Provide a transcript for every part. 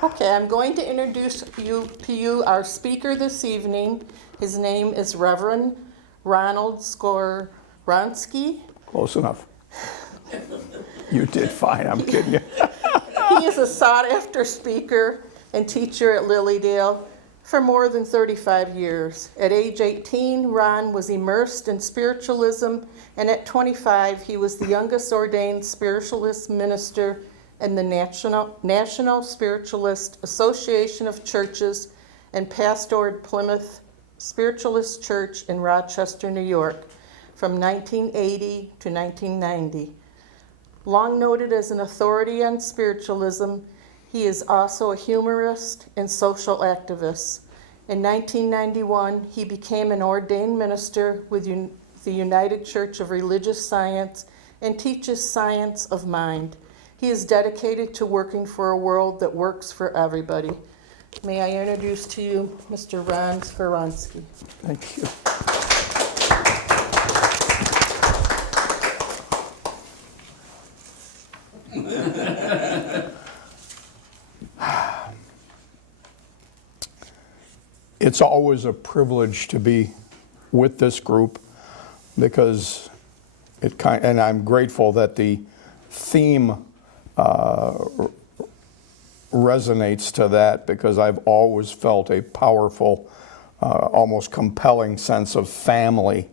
Okay, I'm going to introduce to you our speaker this evening. His name is Reverend Ronald Skowronski. Close enough. You did fine, I'm kidding you. He is a sought-after speaker and teacher at Lilydale for more than 35 years. At age 18, Ron was immersed in spiritualism, and at 25, he was the youngest ordained spiritualist minister in the National Spiritualist Association of Churches and pastored Plymouth Spiritualist Church in Rochester, New York, from 1980 to 1990. Long noted as an authority on spiritualism, he is also a humorist and social activist. In 1991, he became an ordained minister with the United Church of Religious Science and teaches science of mind. He is dedicated to working for a world that works for everybody. May I introduce to you Mr. Ron Skowronski. Thank you. It's always a privilege to be with this group because and I'm grateful that the theme resonates to that, because I've always felt a powerful, almost compelling sense of family,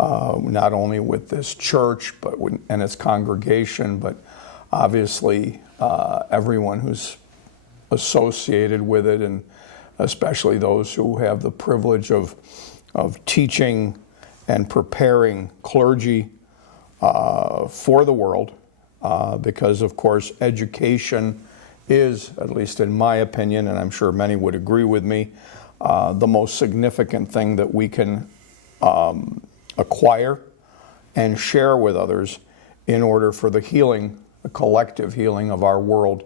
not only with this church and its congregation, but obviously everyone who's associated with it, and especially those who have the privilege of teaching and preparing clergy for the world, because of course education is, at least in my opinion, and I'm sure many would agree with me, the most significant thing that we can acquire and share with others in order for the healing, the collective healing of our world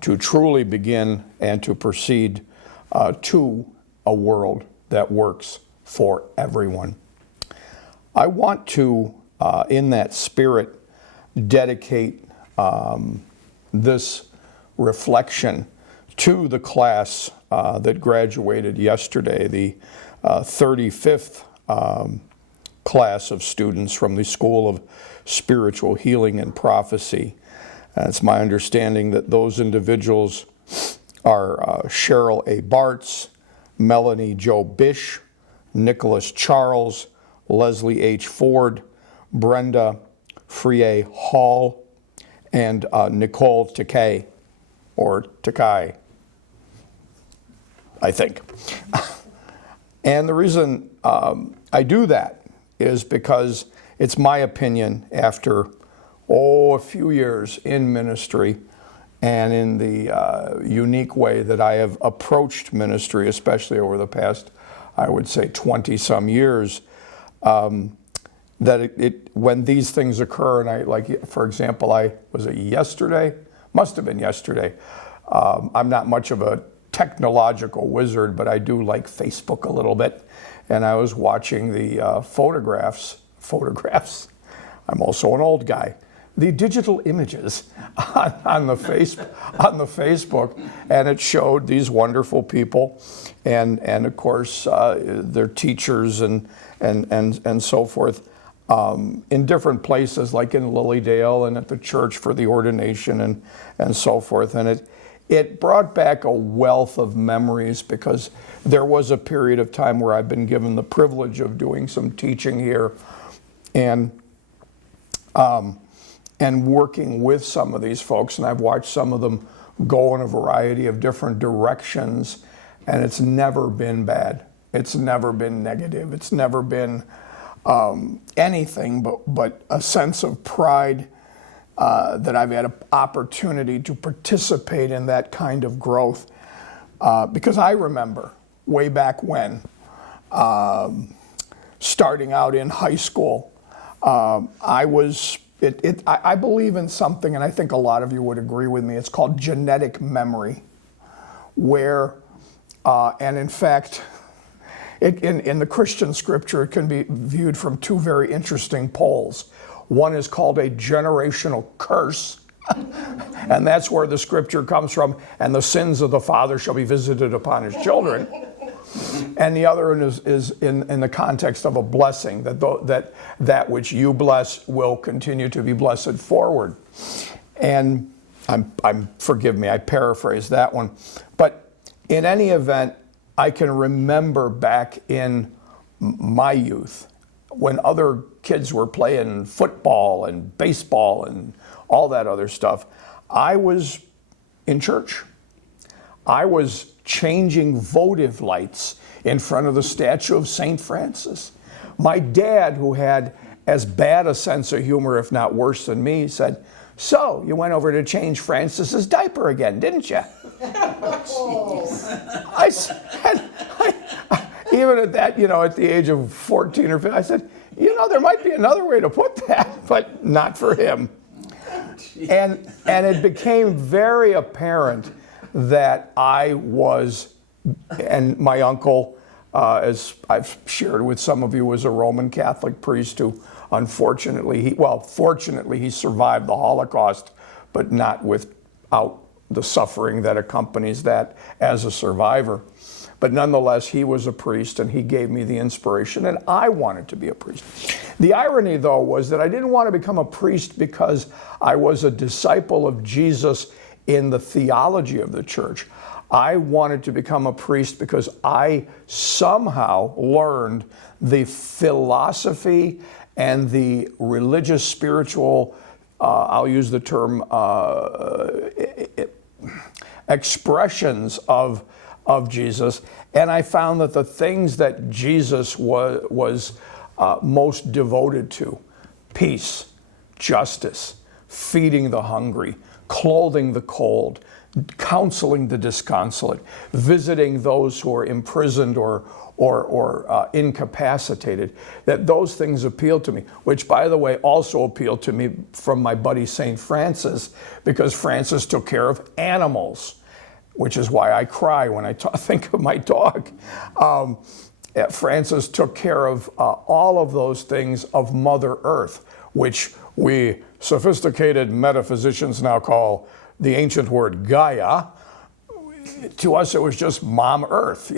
to truly begin and to proceed to a world that works for everyone. I want to, in that spirit, dedicate this reflection to the class that graduated yesterday, the 35th class of students from the School of Spiritual Healing and Prophecy. And it's my understanding that those individuals are Cheryl A. Bartz, Melanie Jo Bish, Nicholas Charles, Leslie H. Ford, Brenda Frier Hall, and Nicole Takei, or Takai, I think. And the reason I do that is because it's my opinion, after a few years in ministry and in the unique way that I have approached ministry, especially over the past, I would say, 20-some years, that when these things occur, and I, like, for example, was it yesterday? Must have been yesterday. I'm not much of a technological wizard, but I do like Facebook a little bit. And I was watching the photographs. I'm also an old guy. The digital images on the Facebook, and it showed these wonderful people, and of course their teachers and so forth, in different places, like in Lilydale and at the church for the ordination and so forth. And it brought back a wealth of memories, because there was a period of time where I've been given the privilege of doing some teaching here and working with some of these folks, and I've watched some of them go in a variety of different directions, and it's never been bad. It's never been negative. It's never been anything but a sense of pride that I've had an opportunity to participate in that kind of growth. Because I remember way back when, starting out in high school, I believe in something, and I think a lot of you would agree with me. It's called genetic memory, where, and in fact, in the Christian scripture, it can be viewed from two very interesting poles. One is called a generational curse, And that's where the scripture comes from, and the sins of the father shall be visited upon his children. And the other one is in the context of a blessing, that which you bless will continue to be blessed forward. And forgive me, I paraphrase that one. But in any event, I can remember back in my youth when other kids were playing football and baseball and all that other stuff, I was in church. I was changing votive lights in front of the statue of St. Francis. My dad, who had as bad a sense of humor, if not worse than me, said, "So, you went over to change Francis's diaper again, didn't you?" I said, even at that, at the age of 14 or 15, I said, there might be another way to put that, but not for him. And it became very apparent that I was, and my uncle, as I've shared with some of you, was a Roman Catholic priest who unfortunately, fortunately he survived the Holocaust, but not without the suffering that accompanies that as a survivor. But nonetheless, he was a priest, and he gave me the inspiration, and I wanted to be a priest. The irony, though, was that I didn't want to become a priest because I was a disciple of Jesus in the theology of the church. I wanted to become a priest because I somehow learned the philosophy and the religious, spiritual, I'll use the term, expressions of Jesus, and I found that the things that Jesus was most devoted to, peace, justice, feeding the hungry, clothing the cold, counseling the disconsolate, visiting those who are imprisoned or incapacitated, that those things appealed to me, which, by the way, also appealed to me from my buddy St. Francis, because Francis took care of animals, which is why I cry when I think of my dog. Francis took care of all of those things of Mother Earth, which we sophisticated metaphysicians now call the ancient word Gaia. To us, it was just Mom Earth,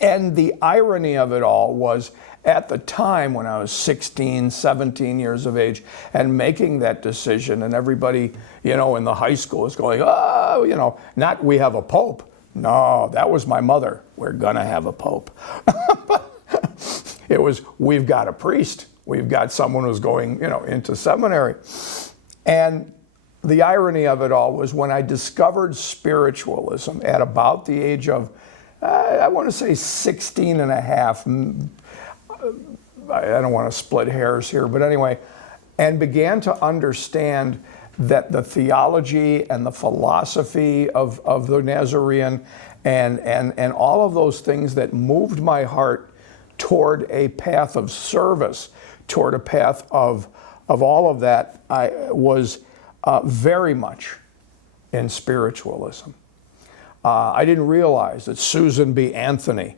And the irony of it all was, at the time when I was 16, 17 years of age and making that decision, and everybody, in the high school is going, not we have a pope. No, that was my mother. We're gonna have a pope. It was, we've got a priest. We've got someone who's going, into seminary. And the irony of it all was when I discovered spiritualism at about the age of, I want to say 16 and a half. I don't want to split hairs here, but anyway, and began to understand that the theology and the philosophy of the Nazarene and all of those things that moved my heart toward a path of service, toward a path of all of that, I was very much in spiritualism. I didn't realize that Susan B. Anthony,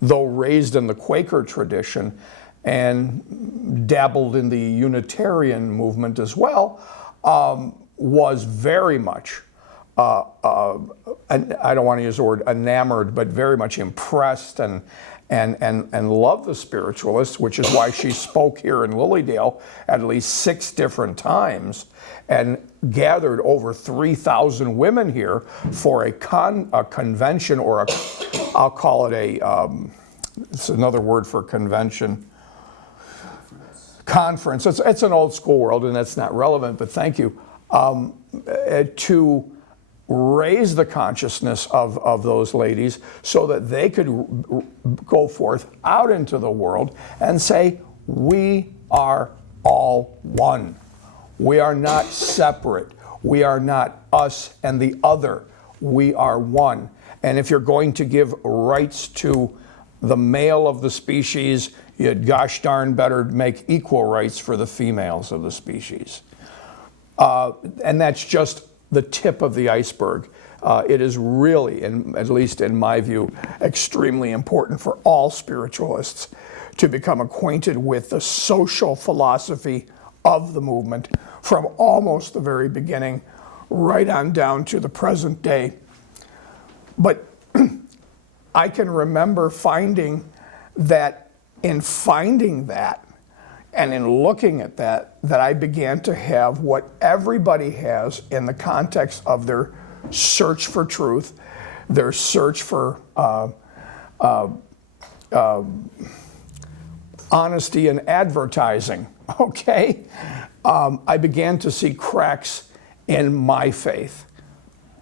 though raised in the Quaker tradition and dabbled in the Unitarian movement as well, was very much, I don't want to use the word enamored, but very much impressed and loved the spiritualists, which is why she spoke here in Lilydale at least 6 different times and gathered over 3,000 women here for a convention, or I'll call it it's another word for convention. Conference. It's an old school world, and that's not relevant, but thank you. To raise the consciousness of those ladies so that they could go forth out into the world and say, we are all one. We are not separate. We are not us and the other. We are one. And if you're going to give rights to the male of the species, you'd gosh darn better make equal rights for the females of the species. And that's just the tip of the iceberg. It is really, at least in my view, extremely important for all spiritualists to become acquainted with the social philosophy of the movement from almost the very beginning right on down to the present day. But I can remember finding that in finding that and in looking at that I began to have what everybody has in the context of their search for truth, their search for honesty in advertising, okay? I began to see cracks in my faith.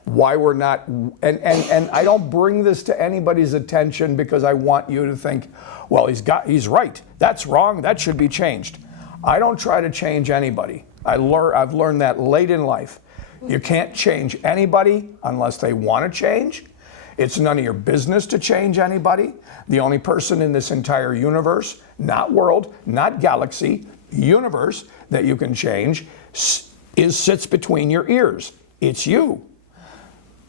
Why we're not, and I don't bring this to anybody's attention because I want you to think, well, he's right, that's wrong, that should be changed. I don't try to change anybody. I've learned that late in life. You can't change anybody unless they want to change. It's none of your business to change anybody. The only person in this entire universe, not world, not galaxy, universe that you can change sits between your ears. It's you.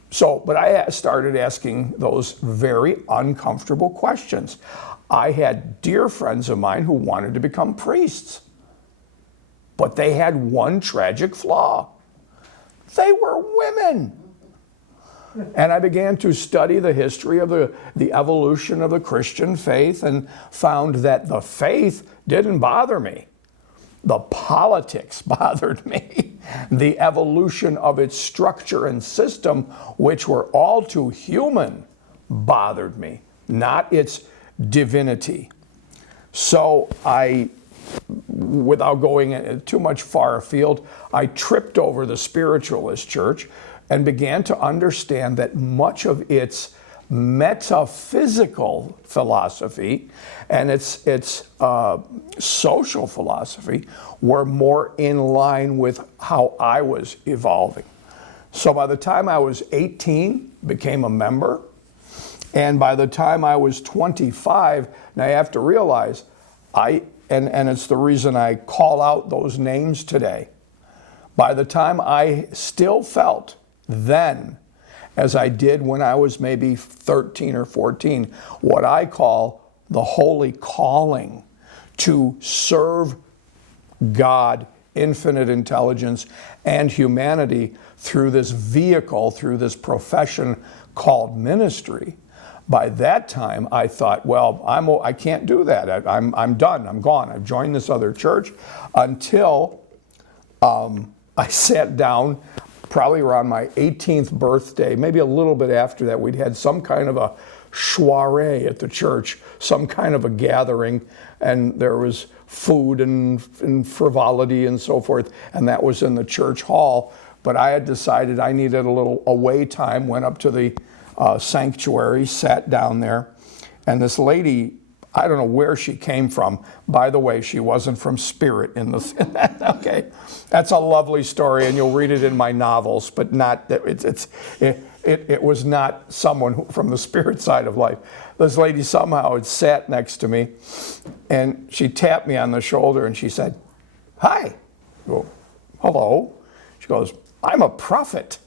So, but I started asking those very uncomfortable questions. I had dear friends of mine who wanted to become priests, but they had one tragic flaw. They were women. And I began to study the history of the evolution of the Christian faith and found that the faith didn't bother me. The politics bothered me. The evolution of its structure and system, which were all too human, bothered me, not its divinity. So without going too much far afield, I tripped over the spiritualist church and began to understand that much of its metaphysical philosophy and its social philosophy were more in line with how I was evolving. So by the time I was 18, became a member, and by the time I was 25, now you have to realize, and it's the reason I call out those names today, by the time I still felt then, as I did when I was maybe 13 or 14, what I call the holy calling to serve God, infinite intelligence, and humanity through this vehicle, through this profession called ministry. By that time, I thought, well, I can't do that. I'm done. I'm gone. I've joined this other church until I sat down probably around my 18th birthday, maybe a little bit after that. We'd had some kind of a soiree at the church, some kind of a gathering, and there was food and frivolity and so forth, and that was in the church hall. But I had decided I needed a little away time, went up to the sanctuary, sat down there, and this lady, I don't know where she came from. By the way, she wasn't from Spirit in the okay. That's a lovely story, and you'll read it in my novels, but not it was not someone from the Spirit side of life. This lady somehow had sat next to me, and she tapped me on the shoulder, and she said, "Hi." I go, "Hello." She goes, "I'm a prophet."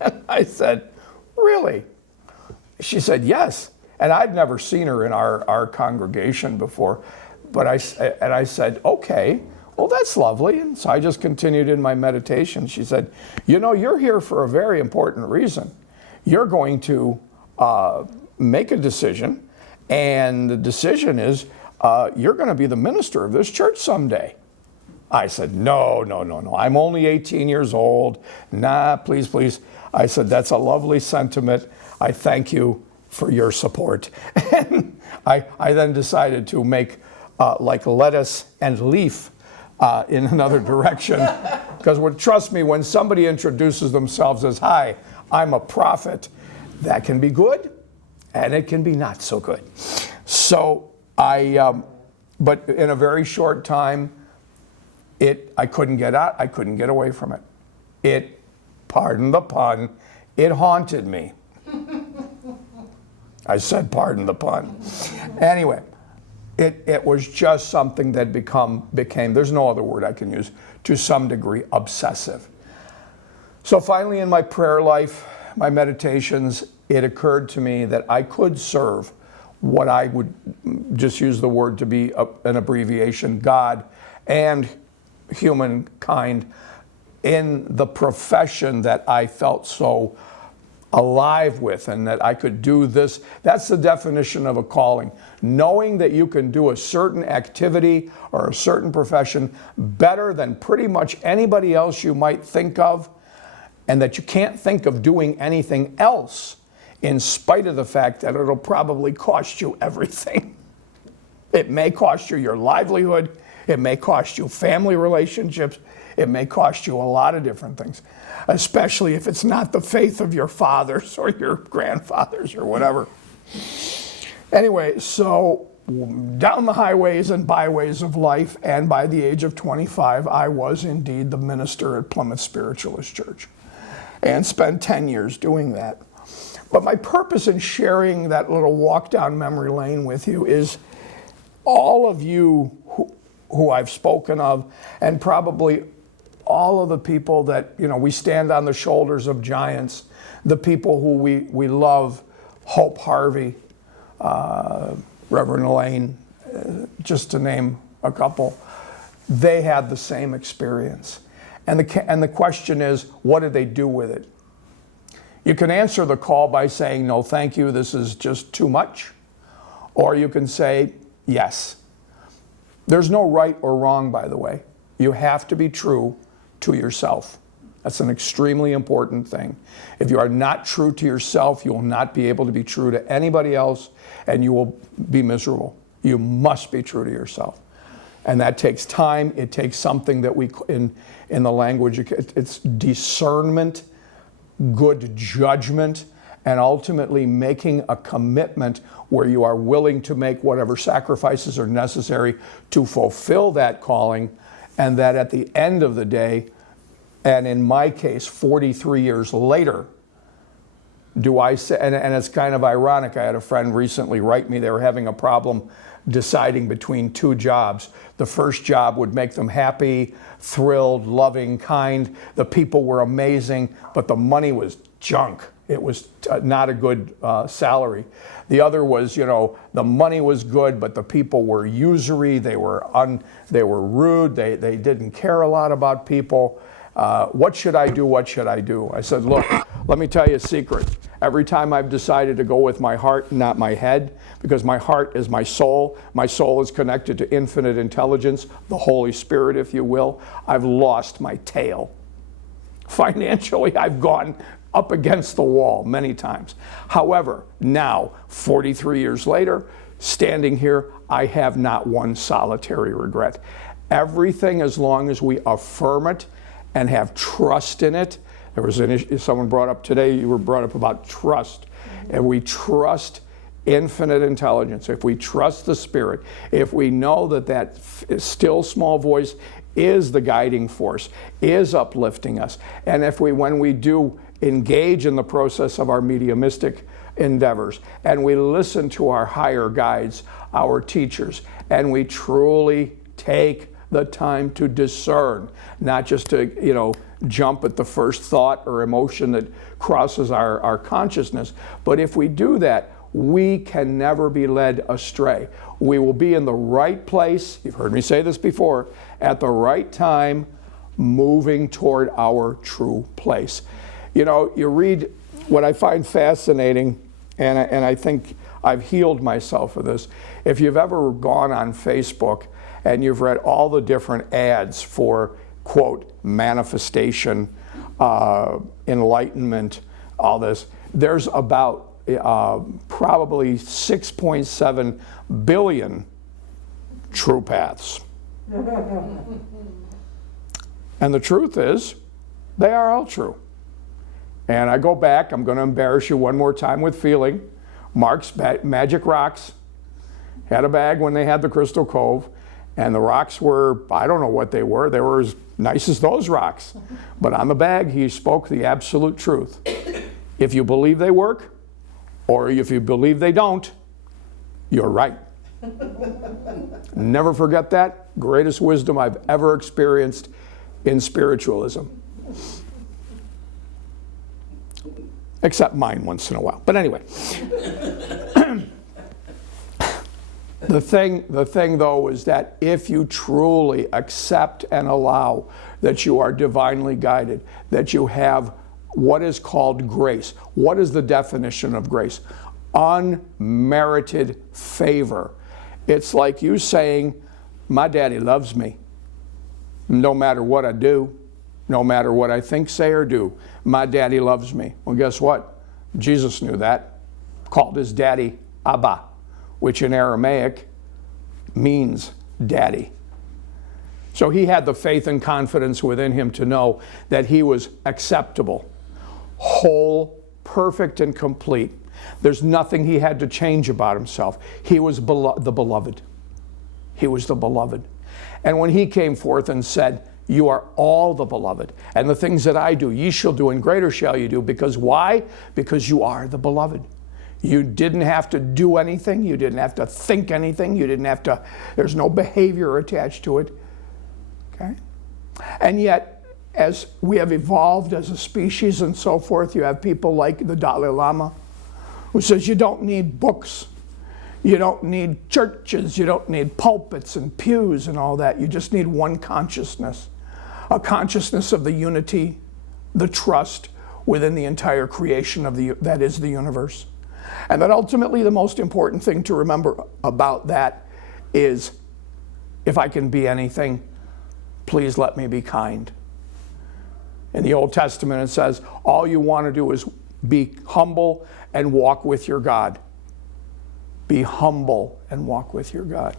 And I said, "Really?" She said, "Yes." And I'd never seen her in our congregation before, but I said, "Okay, well, that's lovely." And so I just continued in my meditation. She said, "You know, you're here for a very important reason. You're going to make a decision, and the decision is you're going to be the minister of this church someday." I said, No. I'm only 18 years old. Nah, please. I said, "That's a lovely sentiment. I thank you for your support." And I then decided to make like lettuce and leaf in another direction. Because trust me, when somebody introduces themselves as, "Hi, I'm a prophet," that can be good and it can be not so good. So but in a very short time, I couldn't get out, I couldn't get away from it. Pardon the pun, it haunted me. I said, pardon the pun. Anyway, it was just something that became, there's no other word I can use, to some degree, obsessive. So finally in my prayer life, my meditations, it occurred to me that I could serve what I would just use the word to be an abbreviation, God and humankind in the profession that I felt so alive with, and that I could do this. That's the definition of a calling. Knowing that you can do a certain activity or a certain profession better than pretty much anybody else you might think of, and that you can't think of doing anything else in spite of the fact that it'll probably cost you everything. It may cost you your livelihood. It may cost you family relationships. It may cost you a lot of different things, especially if it's not the faith of your fathers or your grandfathers or whatever. Anyway, so down the highways and byways of life, and by the age of 25, I was indeed the minister at Plymouth Spiritualist Church, and spent 10 years doing that. But my purpose in sharing that little walk down memory lane with you is all of you who I've spoken of, and probably all of the people that, we stand on the shoulders of giants, the people who we love, Hope Harvey, Reverend Elaine, just to name a couple, they had the same experience. And the question is, what did they do with it? You can answer the call by saying, no, thank you, this is just too much. Or you can say, yes. There's no right or wrong, by the way. You have to be true to yourself. That's an extremely important thing. If you are not true to yourself, you will not be able to be true to anybody else, and you will be miserable. You must be true to yourself. And that takes time. It takes something that in the language, it's discernment, good judgment, and ultimately making a commitment where you are willing to make whatever sacrifices are necessary to fulfill that calling, and that at the end of the day, and in my case, 43 years later, do I say, and it's kind of ironic, I had a friend recently write me, they were having a problem deciding between two jobs. The first job would make them happy, thrilled, loving, kind. The people were amazing, but the money was junk. It was not a good salary. The other was, the money was good, but the people were usury. They were rude. They didn't care a lot about people. What should I do? What should I do? I said, look, let me tell you a secret. Every time I've decided to go with my heart, not my head, because my heart is my soul. My soul is connected to infinite intelligence, the Holy Spirit, if you will. I've lost my tail. Financially, I've gone up against the wall many times. However, now, 43 years later, standing here, I have not one solitary regret. Everything, as long as we affirm it and have trust in it. There was an issue someone brought up today, you were brought up about trust. And we trust infinite intelligence, if we trust the Spirit, if we know that still small voice is the guiding force, is uplifting us, and when we do engage in the process of our mediumistic endeavors, and we listen to our higher guides, our teachers, and we truly take the time to discern, not just to, jump at the first thought or emotion that crosses our consciousness, but if we do that, we can never be led astray. We will be in the right place, you've heard me say this before, at the right time, moving toward our true place. You read what I find fascinating, and I think I've healed myself of this. If you've ever gone on Facebook and you've read all the different ads for, quote, manifestation, enlightenment, all this, there's about probably 6.7 billion true paths. And the truth is, they are all true. And I go back, I'm going to embarrass you one more time with feeling. Mark's Magic Rocks had a bag when they had the Crystal Cove, and the rocks were, I don't know what they were as nice as those rocks. But on the bag, he spoke the absolute truth. If you believe they work, or if you believe they don't, you're right. Never forget that. Greatest wisdom I've ever experienced in spiritualism. Except mine once in a while. But anyway. The thing though is that if you truly accept and allow that you are divinely guided, that you have what is called grace. What is the definition of grace? Unmerited favor. It's like you saying, my daddy loves me. No matter what I do, no matter what I think, say, or do, my daddy loves me. Well, guess what? Jesus knew that. Called his daddy Abba, which in Aramaic means daddy. So he had the faith and confidence within him to know that he was acceptable, whole, perfect, and complete. There's nothing he had to change about himself. He was the beloved. He was the beloved. And when he came forth and said, you are all the beloved, and the things that I do, ye shall do, and greater shall you do. Because why? Because you are the beloved. You didn't have to do anything. You didn't have to think anything. You didn't have to, there's no behavior attached to it. Okay? And yet, as we have evolved as a species and so forth, you have people like the Dalai Lama, who says you don't need books. You don't need churches. You don't need pulpits and pews and all that. You just need one consciousness. A consciousness of the unity, the trust within the entire creation of that is the universe. And that ultimately the most important thing to remember about that is, if I can be anything, please let me be kind. In the Old Testament it says, all you want to do is be humble and walk with your God. Be humble and walk with your God.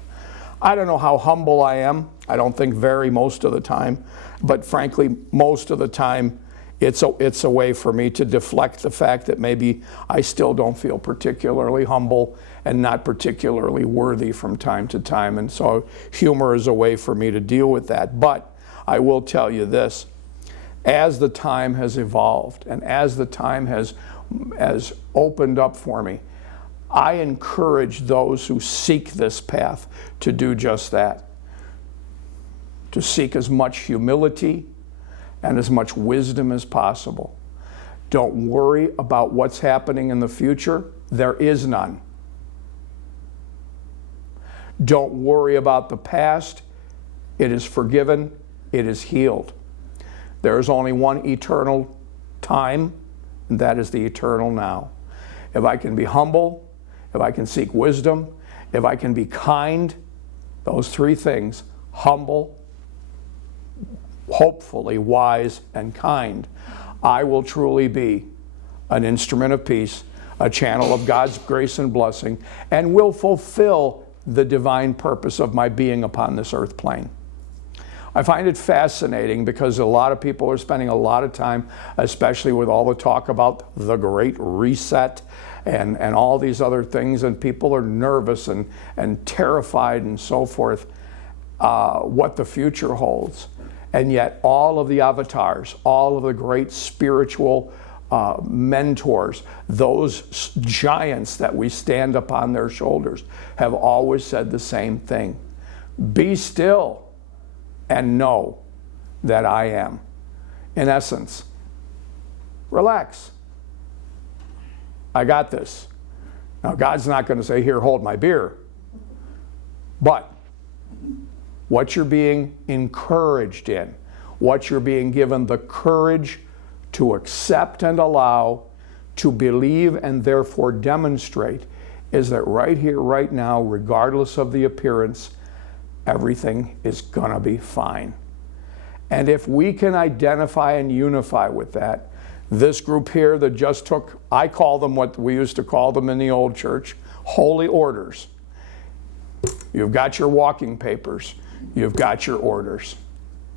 I don't know how humble I am. I don't think very most of the time. But frankly, most of the time, it's a way for me to deflect the fact that maybe I still don't feel particularly humble and not particularly worthy from time to time. And so humor is a way for me to deal with that. But I will tell you this. As the time has evolved and as the time has opened up for me, I encourage those who seek this path to do just that. To seek as much humility and as much wisdom as possible. Don't worry about what's happening in the future. There is none. Don't worry about the past. It is forgiven. It is healed. There is only one eternal time, and that is the eternal now. If I can be humble, if I can seek wisdom, if I can be kind, those three things, humble, hopefully wise, and kind, I will truly be an instrument of peace, a channel of God's grace and blessing, and will fulfill the divine purpose of my being upon this earth plane. I find it fascinating because a lot of people are spending a lot of time, especially with all the talk about the Great Reset and all these other things, and people are nervous and terrified and so forth, what the future holds. And yet all of the avatars, all of the great spiritual mentors, those giants that we stand upon their shoulders, have always said the same thing. Be still and know that I am. In essence, relax. I got this. Now, God's not going to say, here, hold my beer. But what you're being encouraged in, what you're being given the courage to accept and allow, to believe and therefore demonstrate, is that right here, right now, regardless of the appearance, everything is going to be fine. And if we can identify and unify with that, this group here that just took, I call them what we used to call them in the old church, holy orders. You've got your walking papers. You've got your orders.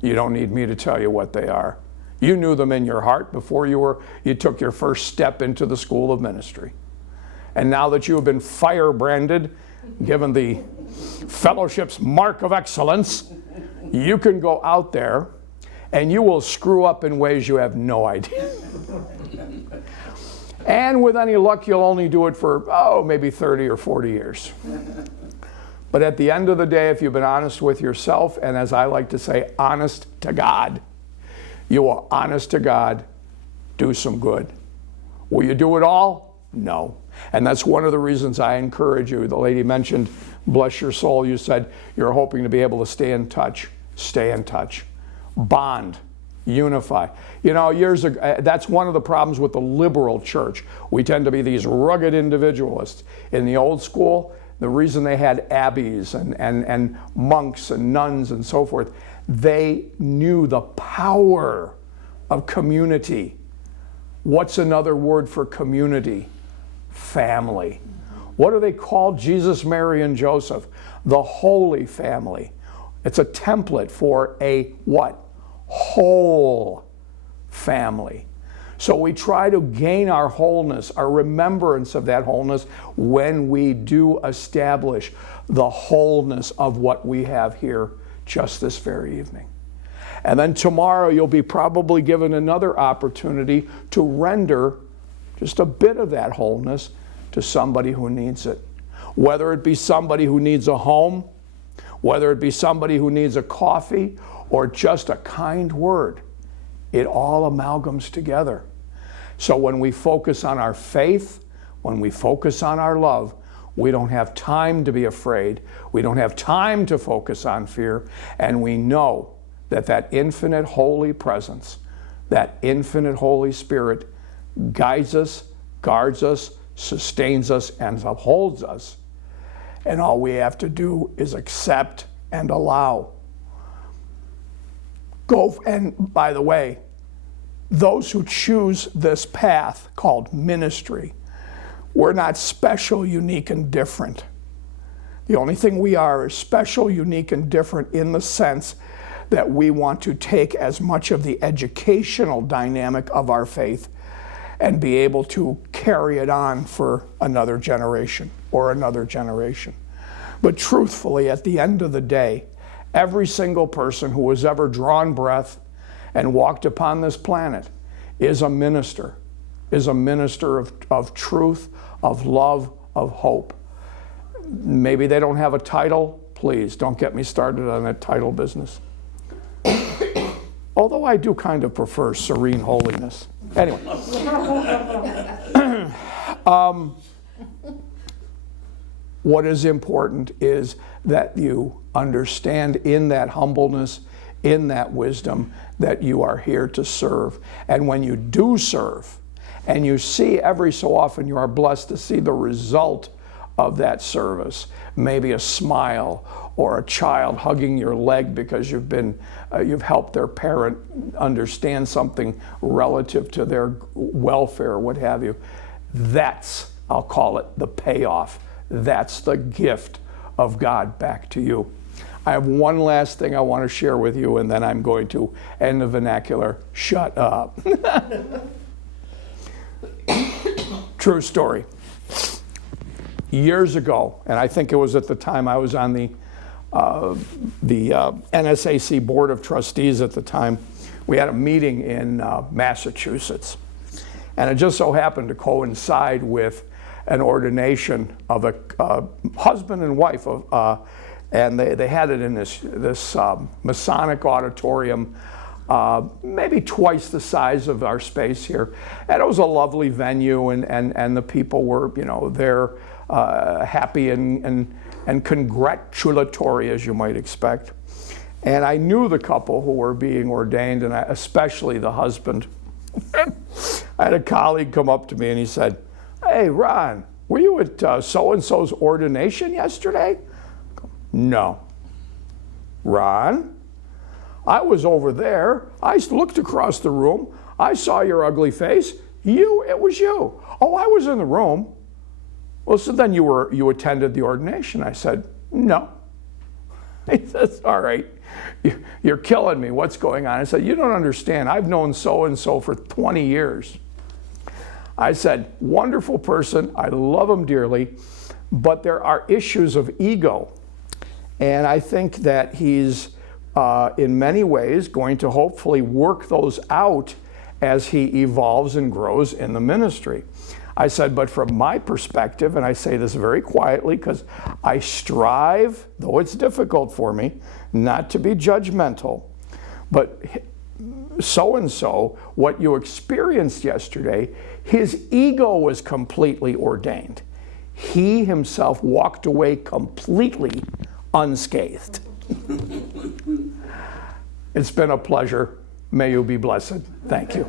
You don't need me to tell you what they are. You knew them in your heart before you took your first step into the school of ministry. And now that you have been firebranded, given the fellowship's mark of excellence, you can go out there and you will screw up in ways you have no idea. And with any luck, you'll only do it for, maybe 30 or 40 years. But at the end of the day, if you've been honest with yourself, and as I like to say, honest to God, you will, honest to God, do some good. Will you do it all? No. And that's one of the reasons I encourage you. The lady mentioned, bless your soul, you said you're hoping to be able to stay in touch. Stay in touch. Bond. Unify. You know, years ago, that's one of the problems with the liberal church. We tend to be these rugged individualists. In the old school, the reason they had abbeys and monks and nuns and so forth, they knew the power of community. What's another word for community? Family. What do they call Jesus, Mary, and Joseph? The Holy Family. It's a template for a what? Whole family. So we try to gain our wholeness, our remembrance of that wholeness, when we do establish the wholeness of what we have here just this very evening. And then tomorrow you'll be probably given another opportunity to render just a bit of that wholeness to somebody who needs it. Whether it be somebody who needs a home, whether it be somebody who needs a coffee, or just a kind word, it all amalgams together. So when we focus on our faith, when we focus on our love, we don't have time to be afraid. We don't have time to focus on fear. And we know that that infinite holy presence, that infinite Holy Spirit guides us, guards us, sustains us, and upholds us. And all we have to do is accept and allow. Go, and by the way, those who choose this path called ministry, we're not special, unique, and different. The only thing we are is special, unique, and different in the sense that we want to take as much of the educational dynamic of our faith and be able to carry it on for another generation or another generation. But truthfully, at the end of the day, every single person who has ever drawn breath and walked upon this planet is a minister of truth, of love, of hope. Maybe they don't have a title. Please don't get me started on that title business. Although I do kind of prefer serene holiness. Anyway. What is important is that you understand in that humbleness, in that wisdom, that you are here to serve. And when you do serve, and you see every so often, you are blessed to see the result of that service. Maybe a smile or a child hugging your leg because you've helped their parent understand something relative to their welfare, what have you. That's, I'll call it, the payoff. That's the gift of God back to you. I have one last thing I want to share with you, and then I'm going to end the vernacular. Shut up. True story. Years ago, and I think it was at the time I was on the NSAC Board of Trustees at the time, we had a meeting in Massachusetts. And it just so happened to coincide with an ordination of a husband and wife, and they had it in this Masonic auditorium, maybe twice the size of our space here. And it was a lovely venue, and the people were, there happy and congratulatory, as you might expect. And I knew the couple who were being ordained, and especially the husband. I had a colleague come up to me and he said, "Hey, Ron, were you at so-and-so's ordination yesterday?" "No." "Ron, I was over there. I looked across the room. I saw your ugly face. It was you." "Oh, I was in the room." "Well, so then you attended the ordination?" I said, "No." He says, "All right, you're killing me. What's going on?" I said, "You don't understand. I've known so-and-so for 20 years. I said, "Wonderful person. I love him dearly, but there are issues of ego. And I think that he's, in many ways, going to hopefully work those out as he evolves and grows in the ministry." I said, "But from my perspective," and I say this very quietly because I strive, though it's difficult for me, not to be judgmental. But so-and-so, what you experienced yesterday, his ego was completely ordained. He himself walked away completely unscathed. It's been a pleasure. May you be blessed. Thank you.